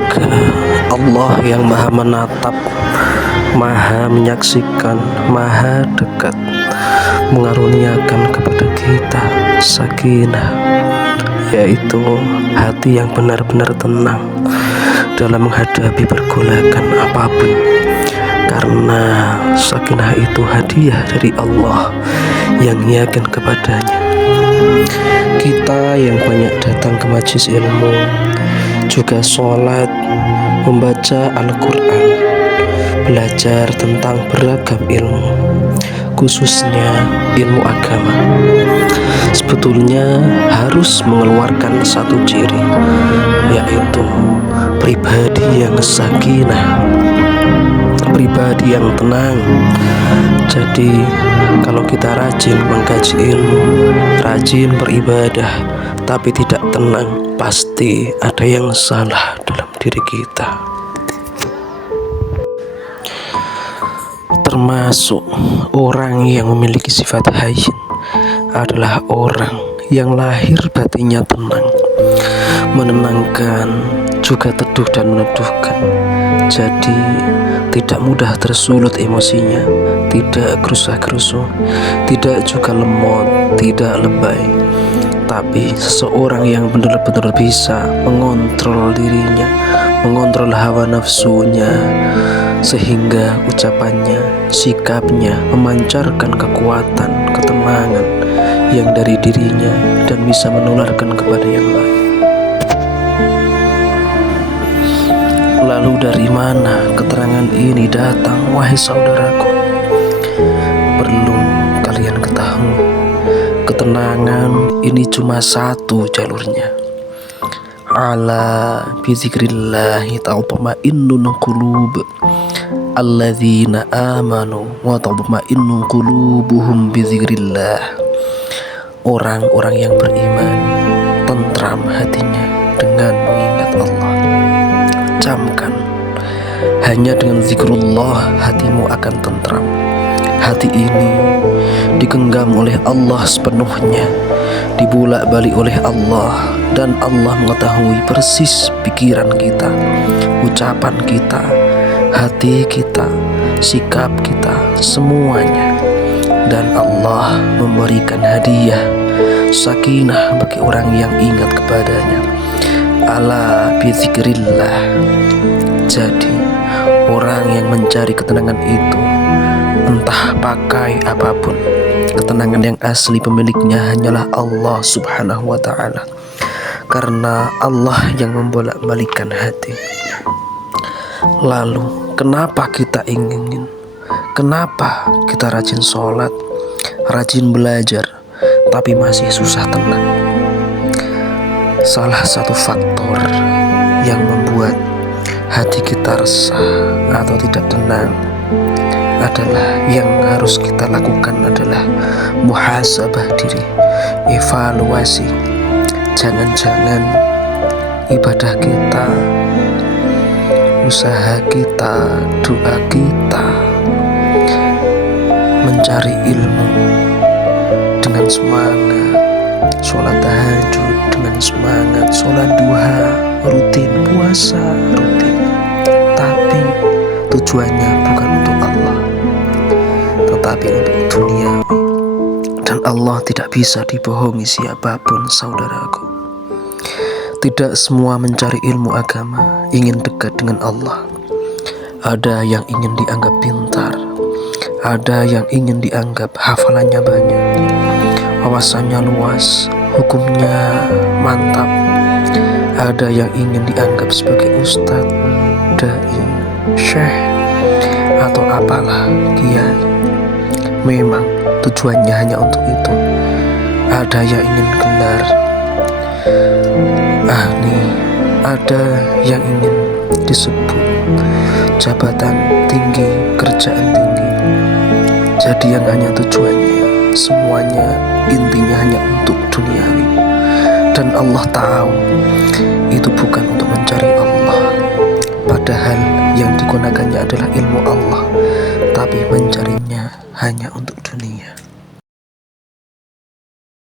Semoga Allah yang maha menatap, maha menyaksikan, maha dekat, mengaruniakan kepada kita sakinah, yaitu hati yang benar-benar tenang dalam menghadapi pergolakan apapun. Karena sakinah itu hadiah dari Allah yang yakin kepadanya. Kita yang banyak datang ke majelis ilmu, juga sholat, membaca Al-Quran, belajar tentang beragam ilmu, khususnya ilmu agama, sebetulnya harus mengeluarkan satu ciri, yaitu pribadi yang sakinah, pribadi yang tenang. Jadi kalau kita rajin mengkaji ilmu, rajin beribadah, tapi tidak tenang, pasti ada yang salah dalam diri kita. Termasuk orang yang memiliki sifat hayyin adalah orang yang lahir batinnya tenang, menenangkan, juga teduh dan meneduhkan. Jadi tidak mudah tersulut emosinya, tidak gerusah-gerusuh, tidak juga lemot, tidak lebay. Tapi seseorang yang benar-benar bisa mengontrol dirinya, mengontrol hawa nafsunya, sehingga ucapannya, sikapnya memancarkan kekuatan, ketenangan yang dari dirinya dan bisa menularkan kepada yang lain. Lalu dari mana keterangan ini datang, wahai saudaraku? Perlu kalian ketahui, ketenangan ini cuma satu jalurnya. Ala bizikrillahi tatma'innul qulub, alladzina amanu wa tatma'innu qulubuhum bizikrillah. Orang-orang yang beriman tentram hatinya dengan mengingat Allah. Camkan, hanya dengan zikrullah hatimu akan tentram. Hati ini digenggam oleh Allah sepenuhnya, dibulak-balik oleh Allah, dan Allah mengetahui persis pikiran kita, ucapan kita, hati kita, sikap kita, semuanya. Dan Allah memberikan hadiah sakinah bagi orang yang ingat kepadanya. Ala bizikrillah. Jadi orang yang mencari ketenangan itu, entah pakai apapun, ketenangan yang asli pemiliknya hanyalah Allah subhanahu wa ta'ala. Karena Allah yang membolak-balikan hati. Lalu kenapa kita ingin? Kenapa kita rajin sholat, rajin belajar, tapi masih susah tenang? Salah satu faktor yang membuat hati kita resah atau tidak tenang adalah, yang harus kita lakukan adalah muhasabah diri, evaluasi. Jangan-jangan ibadah kita, usaha kita, doa kita, mencari ilmu dengan semangat, sholat tahajud dengan semangat, sholat duha rutin, puasa rutin, tapi tujuannya bukan untuk Allah, tetapi untuk duniawi. Dan Allah tidak bisa dibohongi siapapun, saudaraku. Tidak semua mencari ilmu agama ingin dekat dengan Allah. Ada yang ingin dianggap pintar, ada yang ingin dianggap hafalannya banyak, wawasannya luas, hukumnya mantap. Ada yang ingin dianggap sebagai ustadz, dai, syekh, atau apalah, kiai. Memang tujuannya hanya untuk itu. Ada yang ingin gelar ahli, ada yang ingin disebut jabatan tinggi, kerjaan tinggi. Jadi yang hanya tujuannya, semuanya intinya hanya untuk duniawi. Dan Allah tahu itu bukan untuk mencari Allah, padahal yang digunakannya adalah ilmu Allah, tapi mencarinya hanya untuk dunia.